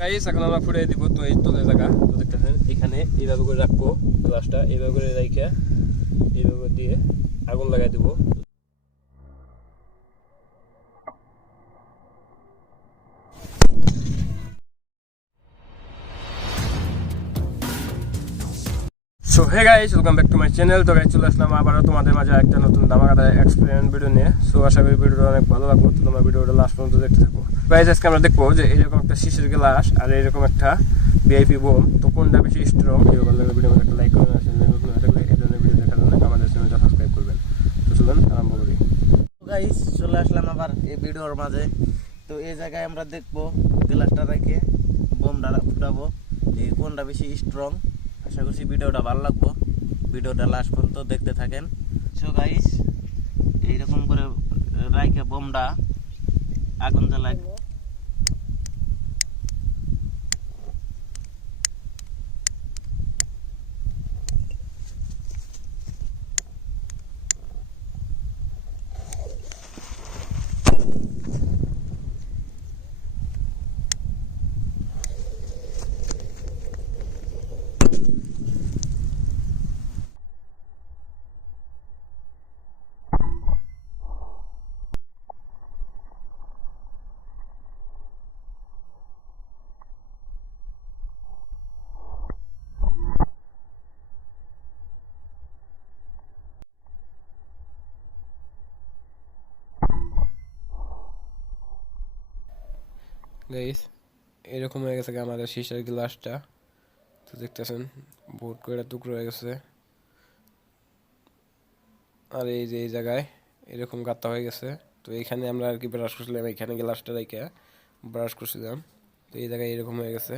Guys এখন আমরা ফুটাই দিব। তো এই তলে জায়গা তো দেখতেছেন, এখানে এইভাবে করে রাখবো গ্লাসটা, এইভাবে করে রাইখা এইভাবে করে দিয়ে আগুন লাগাই দিব। So hey guys, welcome back to my channel. তো গাইস চলে আসলাম আবারও তোমাদের মাঝে একটা নতুন ধামাকাদার এক্সপেরিমেন্ট ভিডিও নিয়ে। সো আশা করি ভিডিওটা অনেক ভালো লাগবে, তো তোমরা ভিডিওটা লাস্ট পর্যন্ত দেখতে থাকো। গাইস আজকে আমরা দেখবো যে এইরকম একটা শীষের গ্লাস আর এইরকম একটা ভিআইপি বোম, তো কোনটা বেশি স্ট্রং। ভিডিও ভালো লাগলে ভিডিও একটা লাইক করবেন, আর চ্যানেলে নতুন হয়ে থাকলে এই ধরনের ভিডিও দেখার জন্য আমাদের চ্যানেলটা সাবস্ক্রাইব করবেন। তো চলুন আরম্ভ করি। গাইস চলে আসলাম আবার এই ভিডিওর মাঝে। তো এই জায়গায় আমরা দেখবো গ্লাসটা রেখে বোমটা ফুটাবো, যে কোনটা বেশি স্ট্রং। আশা করছি ভিডিওটা ভালো লাগবো, ভিডিওটা লাস্ট পর্যন্ত দেখতে থাকেন। সো গাইস এইরকম করে রাইখে বোমটা আগুন জ্বালাই। গাইস এরকম হয়ে গেছে আমাদের শীষের গ্লাসটা। তো দেখতেছেন বহুত কয়টা টুকরো হয়ে গেছে, আর এই যে এই জায়গায় এরকম গাঁথা হয়ে গেছে। তো এখানে আমরা আর কি ব্রাশ করছিলাম, এখানে গ্লাসটা রেখে ব্রাশ করছিলাম। তো এই জায়গায় এরকম হয়ে গেছে।